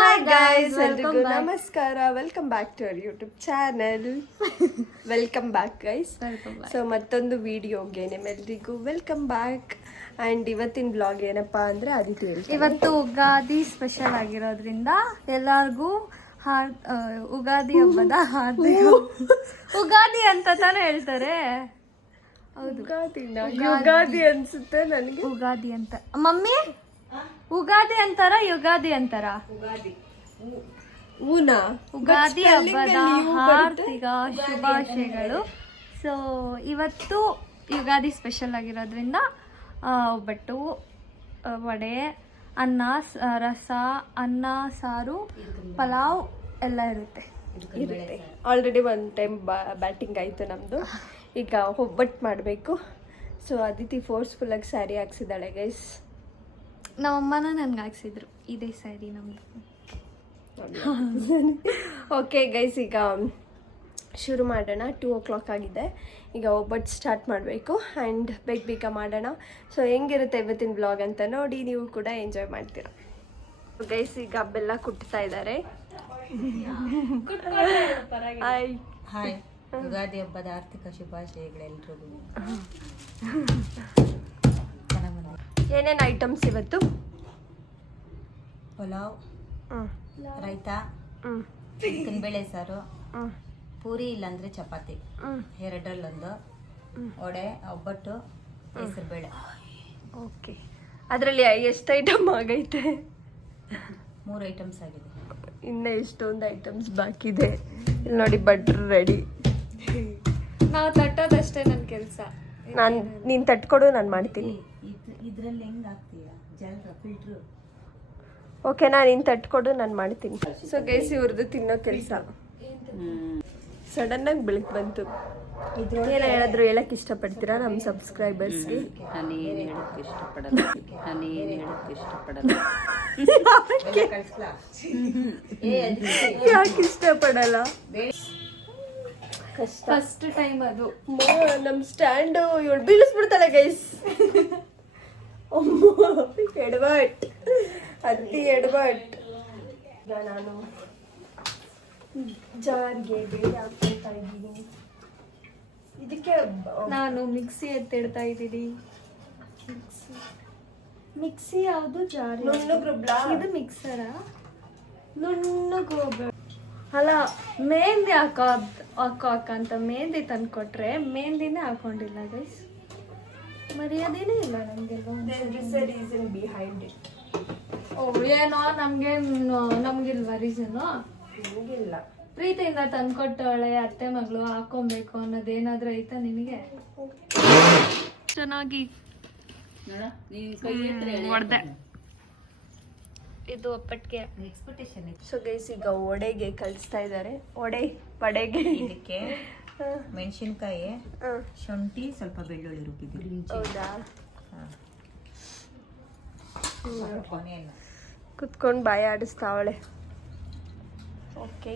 Hi guys, ಎಲ್ರಿಗೂ ನಮಸ್ಕಾರ. Welcome back to our YouTube channel. Welcome back guys. So ಮತ್ತೊಂದು ವಿಡಿಯೋಗೆ ನಿಮ್ಮೆಲ್ರಿಗೂ ವೆಲ್ಕಮ್ ಬ್ಯಾಕ್. ಆ್ಯಂಡ್ ಇವತ್ತಿನ ಬ್ಲಾಗ್ ಏನಪ್ಪಾ ಅಂದರೆ ಅದಿತಿ ಹೇಳ್ತೀನಿ. ಇವತ್ತು ಉಗಾದಿ ಸ್ಪೆಷಲ್ ಆಗಿರೋದ್ರಿಂದ ಎಲ್ಲರಿಗೂ ಉಗಾದಿ ಹಬ್ಬದ ಹಾರ್ದಿಕ ಉಗಾದಿ ಅಂತ ತಾನೇ ಹೇಳ್ತಾರೆ. ಹೌದು, ಯುಗಾದಿ ಅನ್ಸುತ್ತೆ ನನಗೆ. ಉಗಾದಿ ಅಂತ ಮಮ್ಮಿ, ಉಗಾದಿ ಅಂತಾರ ಯುಗಾದಿ ಅಂತಾರ? ಉಗಾದಿ ಹಬ್ಬದ ಹಾರ್ದಿಕ ಶುಭಾಶಯಗಳು. ಸೊ ಇವತ್ತು ಯುಗಾದಿ ಸ್ಪೆಷಲ್ ಆಗಿರೋದ್ರಿಂದ ಒಬ್ಬಟ್ಟು, ವಡೆ, ಅನ್ನ, ರಸ, ಅನ್ನ, ಸಾರು, ಪಲಾವ್ ಎಲ್ಲ ಇರುತ್ತೆ. ಆಲ್ರೆಡಿ ಒನ್ ಟೈಮ್ ಬ್ಯಾಟಿಂಗ್ ಆಯಿತು ನಮ್ಮದು. ಈಗ ಒಬ್ಬಟ್ಟು ಮಾಡಬೇಕು. ಸೊ ಅದಿತಿ ಫೋರ್ಸ್ಫುಲ್ಲಾಗಿ ಸ್ಯಾರಿ ಹಾಕ್ಸಿದ್ದಾಳೆ ಗೈಸ್. ನಮ್ಮಮ್ಮನ ನನ್ಗೆ ಹಾಕ್ಸಿದ್ರು ಇದೇ ಸ್ಯಾರಿ ನಮ್ದು. ಓಕೆ ಗೈಸ್, ಈಗ ಶುರು ಮಾಡೋಣ. 2 o'clock ಆಗಿದೆ. ಈಗ ಒಬ್ಬಟ್ಟು ಸ್ಟಾರ್ಟ್ ಮಾಡಬೇಕು ಆ್ಯಂಡ್ ಬೇಗ ಮಾಡೋಣ. ಸೊ ಹೆಂಗಿರುತ್ತೆ ಇವತ್ತಿನ ಬ್ಲಾಗ್ ಅಂತ ನೋಡಿ ನೀವು ಕೂಡ ಎಂಜಾಯ್ ಮಾಡ್ತೀರಾ. ಗೈಸ್ ಈಗ ಬೆಲ್ಲ ಕುಟ್ತಾ ಇದ್ದಾರೆ. ಹಾಯ್, ಯುಗಾದಿ ಹಬ್ಬದ ಆರ್ಥಿಕ ಶುಭಾಶಯಗಳೆಲ್ರಿಗೂ. ಏನೇನು ಐಟಮ್ಸ್ ಇವತ್ತು? ಪಲಾವ್, ರೈತಾ, ಬೇಳೆ ಸಾರು, ಪೂರಿ ಇಲ್ಲಾಂದ್ರೆ ಚಪಾತಿ, ಎರಡರಲ್ಲೊಂದು, ವಡೆ, ಒಬ್ಬಟ್ಟು, ಹೆಸರು ಬೇಳೆ. ಓಕೆ, ಅದರಲ್ಲಿ ಎಷ್ಟು ಐಟಮ್ ಆಗೈತೆ? 3 ಐಟಮ್ಸ್ ಆಗಿದೆ. ಇನ್ನೂ ಎಷ್ಟೊಂದು ಐಟಮ್ಸ್ ಬಾಕಿ ಇದೆ. ಇಲ್ಲಿ ನೋಡಿ, ಬಟ್ರ್ ರೆಡಿ. ನಾವು ತಟ್ಟೋದಷ್ಟೇ ನನ್ನ ಕೆಲಸ. ನೀನು ತಟ್ಕೊಡು, ನಾನು ಮಾಡ್ತೀನಿ. ಇದ್ರಲ್ಲಿ ಹೆಂಗ್ ಆಗ್ತೀಯ? ಜಲ್ರ ಫಿಲ್ಟ್ರು. ಓಕೆನಾ, ನೀನು ತಟ್ಕೊಡು, ನಾನು ಮಾಡ್ತೀನಿ. ಸೊ ಗೈಸ್, ಇವ್ರದ್ದು ತಿನ್ನೋ ಕೆಲಸ. ಸಡನ್ನಾಗಿ ಬೆಳಕು ಬಂತು. ಏನೋ ಏನಾದರೂ ಹೇಳಕ್ಕೆ ಇಷ್ಟಪಡ್ತೀರಾ ನಮ್ಮ ಸಬ್ಸ್ಕ್ರೈಬರ್ಸ್ಗೆ? ನಾನು ಏನು ಹೇಳಕ್ಕೆ ಇಷ್ಟಪಡಲ್ಲ. ಯಾಕೆ ಇಷ್ಟಪಡಲ್ಲ? ಕಷ್ಟ. ಫಸ್ಟ್ ಟೈಮ್ ಅದು. ನಮ್ಮ ಸ್ಟ್ಯಾಂಡು ಇವಳು ಬೀಳಿಸ್ಬಿಡ್ತಾಳೆ ಗೈಸ್. ಎಡವಟ್, ಅತಿ ಎಡವಟ್. ಈಗ ನಾನು ಜಾರ್ಗೆ ಬೇಳೆ ಹಾಕ್ತಾ ಇದ್ದೀನಿ. ಇದಕ್ಕೆ ನಾನು ಮಿಕ್ಸಿ ಎತ್ತಿಡ್ತಾ ಇದ್ದೀನಿ. ಮಿಕ್ಸಿ ಯಾವುದು? ಜಾರ್. ಇದು ಮಿಕ್ಸರಾ? ನುಣ್ಣಗೆ ಅಲ್ಲ, ಮೆಹಂದಿ ಹಾಕೋ ಅಂತ ಮೆಹಂದಿ ತಂದು ಕೊಟ್ರೆ ಮೆಹಂದಿನೇ ಹಾಕೊಂಡಿಲ್ಲ ಗೈಸ್. ಮರ್ಯಾದೆನೇ ಇಲ್ಲ ನಮಗೆಲ್ಲ. Reason behind it. ಏನೋ ನಮ್ಗಿಲ್ವಾ ರೀಸನು? ನಿಮಗಿಲ್ಲ. ಪ್ರೀತಿಯಿಂದ ತಂದ್ಕೊಟ್ಟವಳೆ ಅತ್ತೆ ಮಗಳು, ಹಾಕೊಬೇಕು ಅನ್ನೋದೇನಾದ್ರೂ ಐತಾ ನಿನಗೆ? ಚೆನ್ನಾಗಿ ಹೊಡೆದೆ. ಇದು ಒಪ್ಪಟ್ಟಿಗೆ ಎಕ್ಸ್ಪೆಕ್ಟೇಷನ್ ಇತ್ತು. ಸೊ ಗೈಸ್, ಈಗ ವಡೆಗೆ ಕಳಿಸ್ತಾ ಇದ್ದಾರೆ. ವಡೆಗೆ ಇದಕ್ಕೆ ಮೆಣಸಿನ್ಕಾಯಿ, ಶುಂಠಿ, ಸ್ವಲ್ಪ ಬೆಳ್ಳುಳ್ಳಿ ರುಬ್ಬಿದ್ದೀವಿ. ಹೌದಾ? ಕುತ್ಕೊಂಡು ಬಾಯ ಆಡಿಸ್ತಾವಳೆ. Okay,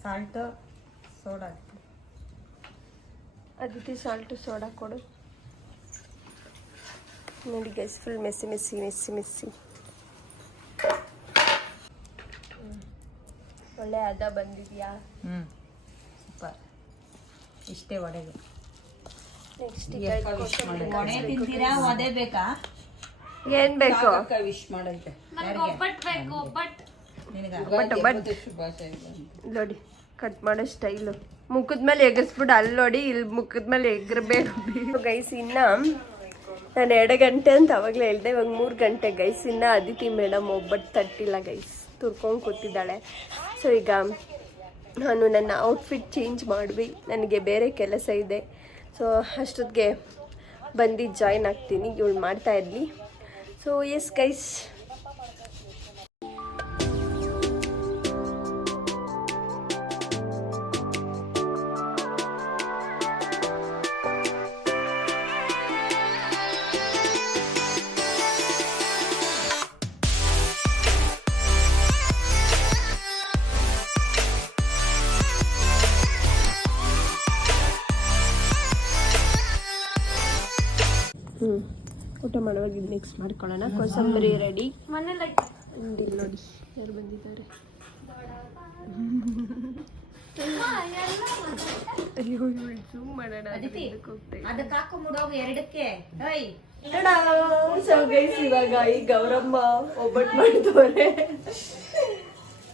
salt, soda. Aditi salt soda ಕೊಡು. ನೋಡಿ ಗೈಸ್, ಫುಲ್ ಮೆಸ್ಸಿ. ಒಳ್ಳೆ ಅದ ಬಂದಿದ್ಯಾ? ಸೂಪರ್. ಇಷ್ಟೇ ವಡೆಗೆ. ನೆಕ್ಸ್ಟ್ ವಡೆ ತಿಂತೀರಾ? ವಡೆ ಬೇಕಾ? ಏನ್ ಬೇಕು? ವಿಶ್ ಮಾಡೈತೆ ನೋಡಿ, ಕಟ್ ಮಾಡೋ ಸ್ಟೈಲು. ಮುಖದ ಮೇಲೆ ಎಗರ್ಸ್ಬಿಟ್ಟು ಅಲ್ಲಿ ನೋಡಿ, ಇಲ್ಲಿ ಮುಖದ ಮೇಲೆ ಎಗರಬೇಕು ಗೈಸ್. ಇನ್ನ ನಾನು 2 ಗಂಟೆ ಅಂತ ಅವಾಗಲೇ ಹೇಳಿದೆ, ಇವಾಗ 3 ಗಂಟೆ ಗೈಸ್. ಇನ್ನು ಅದಿತಿ ಮೇಡಮ್ ಒಬ್ಬಟ್ಟು ತಟ್ಟಿಲ್ಲ ಗೈಸ್, ತುರ್ಕೊಂಡು ಕೂತಿದ್ದಾಳೆ. ಸೊ ಈಗ ನಾನು ನನ್ನ ಔಟ್ಫಿಟ್ ಚೇಂಜ್ ಮಾಡಿವಿ, ನನಗೆ ಬೇರೆ ಕೆಲಸ ಇದೆ. ಸೊ ಅಷ್ಟೊತ್ತಿಗೆ ಬಂದು ಜಾಯ್ನ್ ಆಗ್ತೀನಿ, ಇವಳು ಮಾಡ್ತಾ ಇರಲಿ. ಸೊ ಎಸ್ ಗೈಸ್, ಊಟ ಮಾಡುವಾಗ ಇದು ಮಿಕ್ಸ್ ಮಾಡ್ಕೊಳ್ಳೋಣ. ಕೋಸಂಬರಿ ರೆಡಿ. ಮನೇಲಿ ಅಂಡ್ ಇಲ್ಲಿ ನೋಡಿ ಯಾರು ಬಂದಿದ್ದಾರೆ. ಅಯ್ಯೋ ಝೂಮ್ ಮಾಡೋಣ ಅದಕ್ಕೆ ಹಾಕು ಮುಡೋಗು ಎರಡಕ್ಕೆ. ಸೊ ಗೈಸ್ ಇವಾಗ ಈ ಗೌರಮ್ಮ ಒಬ್ಬಟ್ಟು ಮಾಡ್ತವ್ರೆ.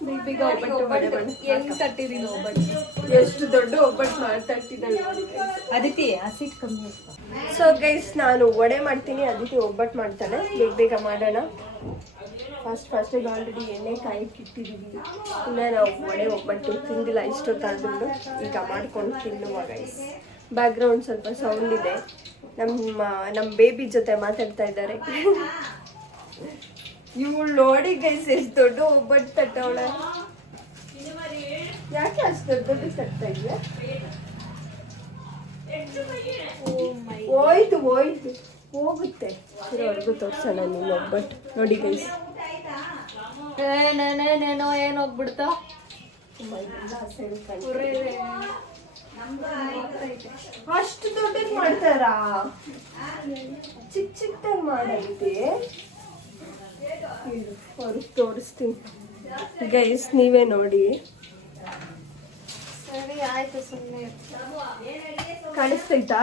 ದೀಪಿಕಾ ಒಬ್ಬಟ್ಟು ಹೆಂಗ್ ತಟ್ಟಿದೀನಿ ಒಬ್ಬಟ್ಟು. ಎಷ್ಟು ದೊಡ್ಡ ಒಬ್ಬಟ್ಟು ಮಾಡ್ತಿದ್ದಾಳೆ ಅದಕ್ಕೆ ಹಸಿ ಕಮ್ಮಿ. ಸೊ ಗೈಸ್ ನಾನು ವಡೆ ಮಾಡ್ತೀನಿ, ಅದಕ್ಕೆ ಒಬ್ಬಟ್ಟು ಮಾಡ್ತಾಳೆ. ಬೇಗ ಬೇಗ ಮಾಡೋಣ. ಫಸ್ಟಿಗೆ ಆಲ್ರೆಡಿ ಎಣ್ಣೆ ಕಾಯಕ್ಕೆ ಇಟ್ಟಿದ್ದೀವಿ. ಇನ್ನು ನಾವು ವಡೆ ಒಬ್ಬಟ್ಟು ತಿಂದಿಲ್ಲ ಇಷ್ಟೊತ್ತಾದ್ರೂ. ಈಗ ಮಾಡ್ಕೊಂಡು ತಿನ್ನುವ ಗೈಸ್. ಬ್ಯಾಕ್ಗ್ರೌಂಡ್ ಸ್ವಲ್ಪ ಸೌಂಡ್ ಇದೆ. ನಮ್ಮ ಬೇಬಿ ಜೊತೆ ಮಾತಾಡ್ತಾ ಇದ್ದಾರೆ. ಇವಳು ನೋಡಿ ಗೈಸ್ ಎಷ್ಟು ದೊಡ್ಡ ಒಬ್ಬಟ್ಟು ತಟ್ಟವಳೆ. ಯಾಕೆ ಅಷ್ಟು ದೊಡ್ಡ ತಟ್ತಾ ಇದೆಯಾ? ಹೋಯ್ತು ಹೋಗುತ್ತೆ. ಇರೋವರೆಗೂ ತೋರ್ಸೋಣ ನೀನು ಒಬ್ಬಟ್ಟು ನೋಡಿ ಗೈಸ್. ಏನೋಗ್ಬಿಡ್ತ ಅಷ್ಟು ದೊಡ್ಡದು ಮಾಡ್ತಾರಾ? ಚಿಕ್ಕದಾಗಿ ಮಾಡೈತಿ. ತೋರಿಸ್ತೀನಿ ಗೈಸ್, ನೀವೇ ನೋಡಿ. ಸರಿ ಆಯ್ತು ಸುಮ್ಮನೆ. ಕಾಣಿಸ್ತೈತಾ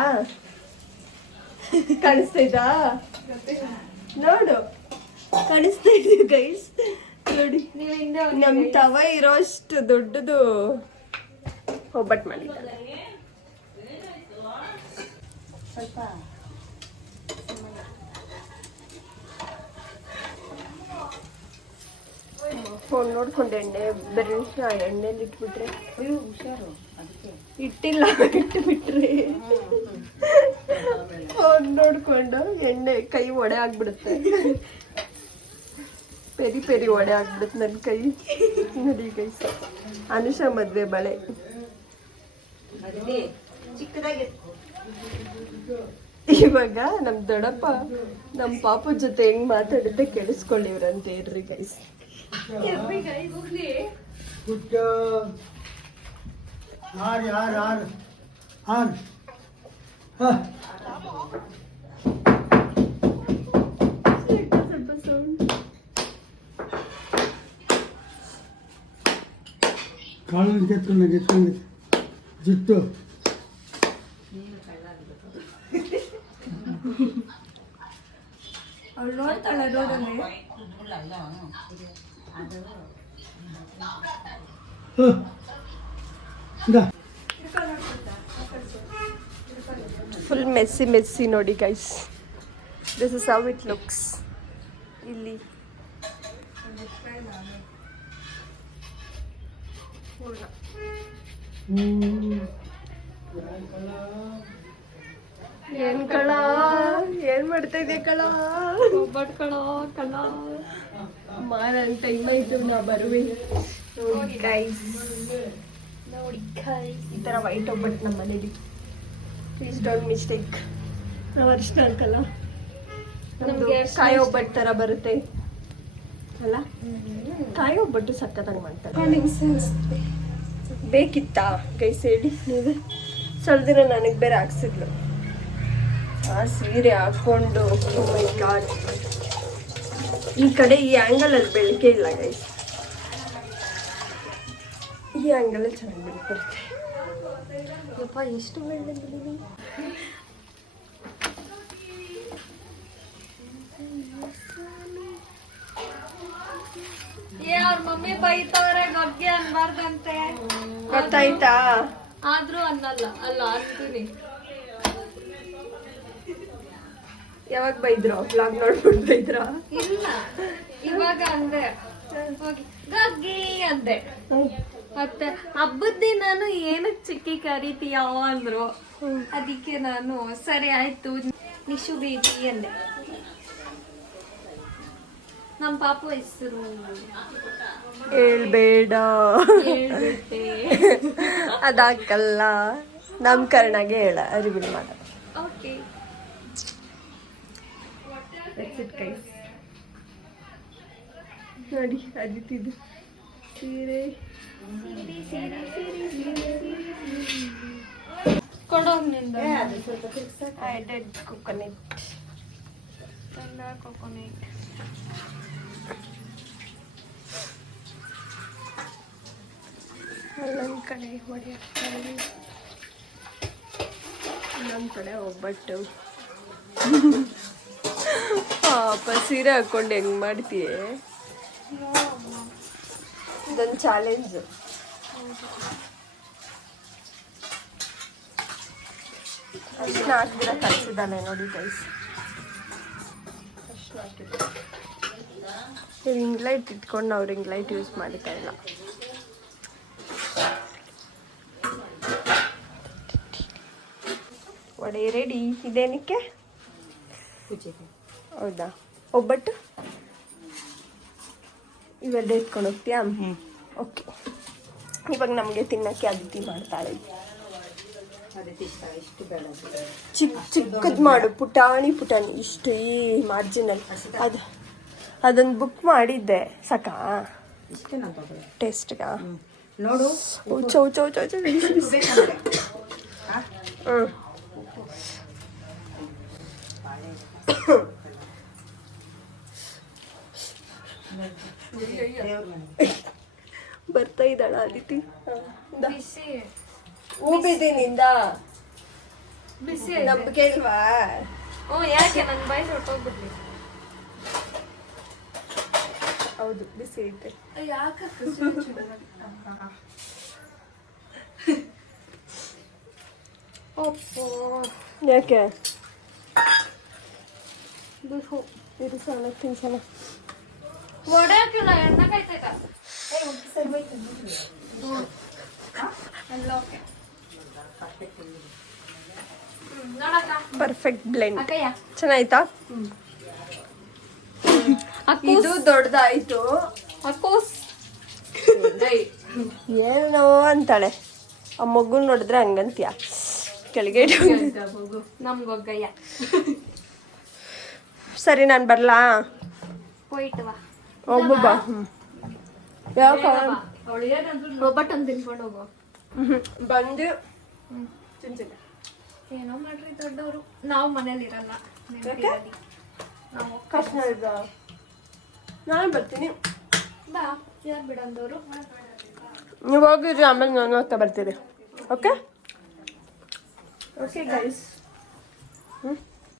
ನೋಡು, ಕಾಣಿಸ್ತೈತಿ ಗೈಸ್ ನೋಡಿ. ನೀವು ಹಿಂದೆ ನಮ್ ತವ ಇರೋ ಅಷ್ಟು ದೊಡ್ಡದು ಒಬ್ಬಟ್ಟು ಮಾಡಿದ್ದಾರೆ. ಸ್ವಲ್ಪ ಫೋನ್ ನೋಡ್ಕೊಂಡು ಬೇರೆ ಎಣ್ಣೆಲಿ ಇಟ್ಬಿಟ್ರೆ. ಹುಷಾರು ಅದಕ್ಕೆ ಇಟ್ಟಿಲ್ಲ, ಇಟ್ಟುಬಿಟ್ರೆ ಫೋನ್ ನೋಡ್ಕೊಂಡು ಎಣ್ಣೆ ಕೈ ಒಡೆ ಆಗ್ಬಿಡುತ್ತೆ. ಪೆರಿ ಒಡೆ ಆಗ್ಬಿಡುತ್ತೆ ನನ್ನ ಕೈ. ನೋಡಿ ಗೈಸ್, ಅನುಷಾ ಮದ್ವೆ ಬಳೆ. ಇವಾಗ ನಮ್ ದೊಡ್ಡಪ್ಪ ನಮ್ ಪಾಪು ಜೊತೆ ಹೆಂಗ್ ಮಾತಾಡಿದ್ದೆ ಕೇಳಿಸ್ಕೊಳ್ಳಿವ್ರಂತೆ. ಇರ್ರಿ ಗೈಸ್. ಸ್ವಲ್ಪ ಸೌಂಡ್. ಕಾಳು ಕೆತ್ಕೊಂಡು ಜುಟ್ಟು ಅವ್ಳು ನೋಡ್ತಾಳ ರೋಡಲ್ಲಿ. ಫುಲ್ ಮೆಸ್ಸಿ ನೋಡಿ guys. This is how it looks. ಇಲ್ಲಿ ಏನ್ ಕಳ, ಏನ್ ಮಾಡ್ತಾ ಇದೆ ಕಳ? ಒಬ್ಬಟ್ಟು ಕಳ ಮಾರನ್ ಟೈಮ್ ಆಯ್ತು, ನಾ ಬರುವೆ. ನೋಡಿ ಗೈಸ್, ಈ ತರ ವೈಟ್ ಒಬ್ಬಟ್ಟು ನಮ್ಮ ಮನೇಲಿ. Please don't mistake. ನಾವು ಅರಿಶಿನ ಕಲ ನಮ್ದು ಕಾಯಿ ಒಬ್ಬಟ್ಟು ತರ ಬರುತ್ತೆ ಅಲ್ಲ? ಕಾಯಿ ಒಬ್ಬಟ್ಟು ಸಖತ್ತಾಗಿ ಮಾಡ್ತಾರೆ. ಬೇಕಿತ್ತಾ ಗೈಸ್ ಹೇಳಿ ನೀವೇ. ಸ್ವಲ್ಪ ದಿನ ನನಗೆ ಬೇರೆ ಹಾಕ್ಸಿದ್ಲು ಆ ಸೀರೆ ಹಾಕೊಂಡು. ಮೈ ಗಾಡ್, ಈ ಕಡೆ ಈ ಆ್ಯಂಗಲ್ ಅಲ್ಲಿ ಬೆಳಕೆ ಇಲ್ಲ ಗೈಸ್. ಈ ಆ್ಯಂಗಲ್ ಚೆನ್ನಾಗಿ ಬೆಳಕು ಬರುತ್ತೆ. ಯಪ್ಪ ಎಷ್ಟು ಬೆಳೆದಿದ್ದೀವಿ. ಅವ್ರ ಮಮ್ಮಿ ಬೈತವ್ರೆ, ಬಗ್ಗೆ ಅನ್ಬಾರ್ದಂತೆ. ಗೊತ್ತಾಯ್ತಾ? ಆದ್ರೂ ಅನ್ನಲ್ಲ. ಅಲ್ಲ ಅಂತೀನಿ. ಯಾವಾಗ ಬೈದ್ರು? ವ್ಲಾಗ್ ನೋಡ್ಬಿಟ್ಟು ಬೈದ್ರ? ಇಲ್ಲ, ಇವಾಗ ಅಂದೆ. ಹೋಗಿ ಗಗ್ಗಿ ಅಂದೆ. ಮತ್ತೆ ಹಬ್ಬದ ದಿನಾನು ಏನಕ್ಕೆ ಚಿಕ್ಕಿ ಕರಿತೀಯ ಅಂದ್ರು. ಅದಕ್ಕೆ ನಾನು ಸರಿ ಆಯ್ತು ನಿಶು ಬೇಬಿ ಅಂದೆ. ನಮ್ಮ ಪಾಪು ಹೆಸರು ಹೇಳ್ಬೇಡ, ಹೇಳ್ಬಿಟ್ಟೆ. ಅದಾಕಲ್ಲ, ನಾಮಕರಣಗೆ ಹೇಳ, ಅರಿವಿಲ್ ಮಾಡ. ಓಕೆ, ನೋಡಿ ಅದಿತಿದು ಸೀರೆ. ಕೊಡೋಗ್ನಿಂದ ಆ್ಯಡೆಡ್ ಕೊಕೊನೆಟ್. ಕೊಕೊನೆಟ್ ಅಲ್ಲೊಂದು ಕಡೆ ವಡೆ ಹಾಕ್ತಾರೆ, ಇನ್ನೊಂದು ಕಡೆ ಒಬ್ಬಟ್ಟು. ಪಾಪ ಸೀರೆ ಹಾಕೊಂಡು ಹೆಂಗ್ ಮಾಡ್ತೀಯ? ಇದೊಂದು ಚಾಲೆಂಜ್. ಅರ್ಶಿನ ಹಾಕಿದ್ರೆ ಕಲಿಸಿದ್ದಾನೆ ನೋಡಿ ಗೈಸ್. ಅರ್ಶಿನ ಹಾಕಿದ್ರೆ ರಿಂಗ್ ಲೈಟ್ ಇಟ್ಕೊಂಡು ನಾವು ರಿಂಗ್ ಲೈಟ್ ಯೂಸ್ ಮಾಡ್ತಾ ಇಲ್ಲ. ವಡೆ ರೆಡಿ. ಇದೇನಕ್ಕೆ? ಹೌದಾ? ಒಬ್ಬಟ್ಟು ಇವೆರಡು ಇಟ್ಕೊಂಡು ಹೋಗ್ತೀಯಾ? ಓಕೆ. ಇವಾಗ ನಮಗೆ ತಿನ್ನಕ್ಕೆ ಅದಿತಿ ಮಾಡ್ತಾಳೆ. ಚಿಕ್ಕದ್ ಮಾಡು, ಪುಟಾಣಿ ಪುಟಾಣಿ ಇಷ್ಟು ಈ ಮಾರ್ಜಿನಲ್. ಅದೊಂದು ಬುಕ್ ಮಾಡಿದ್ದೆ ಸಾಕಾ ಟೇಸ್ಟ್ಗ? ನೋಡು. ಚೌ ಚೌ ಚೌ ಚೌ. ಬರ್ತಾ ಇದ್ದಾಳ ಅದಿತಿ? ಬಿಸಿ ಹೂ ಬಿದ್ದೀನಿಂದ ಬಿಸಿ ನಂಬಿಕೆ ಇಲ್ವಾ? ಯಾಕೆ ನನ್ ಬಾಯಿ ಹೊಟ್ಟೋಗ್ಬಿಡ್ಲಿ. ಹೌದು ಬಿಸಿ ಐತೆ. ಯಾಕೆ ಇದು ಸಣ್ಣ ತಿನ್ಸೋಣ. ವಡೆ ಹಾಕಿಲ್ಲ, ಎಣ್ಣೆ ಕಾಯ್ತೈತ. Perfect blend. ಅಕ್ಕಯ್ಯ ಚೆನ್ನಾಯ್ತಾ? ಇದು ದೊಡ್ಡದಾಯ್ತು. ಅಕ್ಕೋಸ್ ಏನೋ ಅಂತಾಳೆ. ಆ ಮಗು ನೋಡಿದ್ರೆ ಹಂಗಂತೀಯ ಕೆಳಗೆ. ನಮ್ಗೊಗ್ಗಯ್ಯ. ಸರಿ ನಾನು ಬರ್ಲಾ? ಹೋಯ್ತು ಬಾ. ಒಬ್ಬ ಯಾಕೆ ಒಬ್ಬಟ್ಟು ಒಂದು ತಿನ್ಕೊಂಡು ಹೋಗು. ಬಂದು ಏನೋ ಮಾಡ್ರಿ ದೊಡ್ಡವರು. ನಾವು ಮನೇಲಿ ಇರಲ್ಲ. ನಾವು ಕಷ್ಟ ನಾನು ಬರ್ತೀನಿ. ಬಾ, ಯಾರು ಬಿಡಂದವರು. ನೀವು ಹೋಗಿರಿ, ಆಮೇಲೆ ನಾನು ಹೋಗ್ತಾ ಬರ್ತೀರಿ. Okay okay guys.